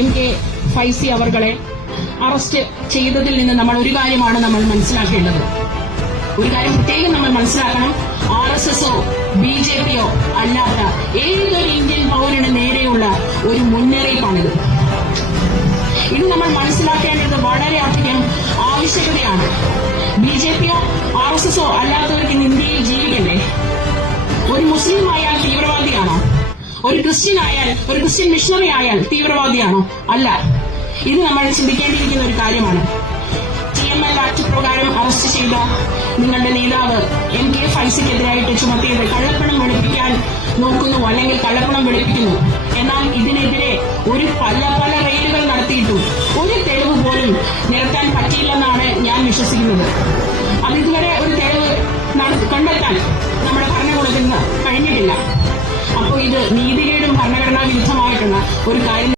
MK Faizy അവർകളെ arrest ചെയ്തതിൽ നിന്ന് നമ്മൾ ഒരു കാര്യമാണ് നമ്മൾ മനസ്സിലാക്കേണ്ടത്. ഒരു കാര്യം പ്രത്യേകം നമ്മൾ മനസ്സിലാക്കണം. RSSO BJPയോ അല്ലാത്ത ഏതൊരു ഇന്ത്യൻ പൗരന് നേരെയുള്ള ഒരു മുന്നറിയിപ്പാണിത്. ഇത് നമ്മൾ മനസ്സിലാക്കേണ്ടത് വളരെയധികം ആവശ്യകതയാണ്. BJPയോ RSSO അല്ലാത്തവർക്ക് ഇന്ത്യയിൽ ജീവിക്കണ്ടേ? ഒരു മുസ്ലിം ആയാൽ തീവ്രവാദിയാണോ? ഒരു ക്രിസ്ത്യൻ ആയാൽ, ഒരു ക്രിസ്ത്യൻ മിഷണറി ആയാൽ തീവ്രവാദിയാണോ? അല്ല. ഇത് നമ്മൾ ചിന്തിക്കേണ്ടിയിരിക്കുന്ന ഒരു കാര്യമാണ്. TML ആക്ട് പ്രകാരം അറസ്റ്റ് ചെയ്ത നിങ്ങളുടെ നേതാവ് MK ഫൈസിക്കെതിരായിട്ട് ചുമത്തിയത് കള്ളപ്പണം വെളുപ്പിക്കാൻ നോക്കുന്നു, അല്ലെങ്കിൽ കള്ളപ്പണം വെളുപ്പിക്കുന്നു. എന്നാൽ ഇതിനെതിരെ പല റെയ്ഡുകൾ നടത്തിയിട്ടും ഒരു തെളിവ് പോലും നിരത്താൻ പറ്റിയില്ലെന്നാണ് ഞാൻ വിശ്വസിക്കുന്നത്. അത് ഇതുവരെ ഒരു തെളിവ് കണ്ടെത്താൻ നമ്മുടെ ഭരണകൂടത്തിന് കഴിഞ്ഞിട്ടില്ല. അപ്പോൾ ഇത് നീതികേടും ഭരണഘടനാ വിരുദ്ധമായിട്ടുള്ള ഒരു കാര്യം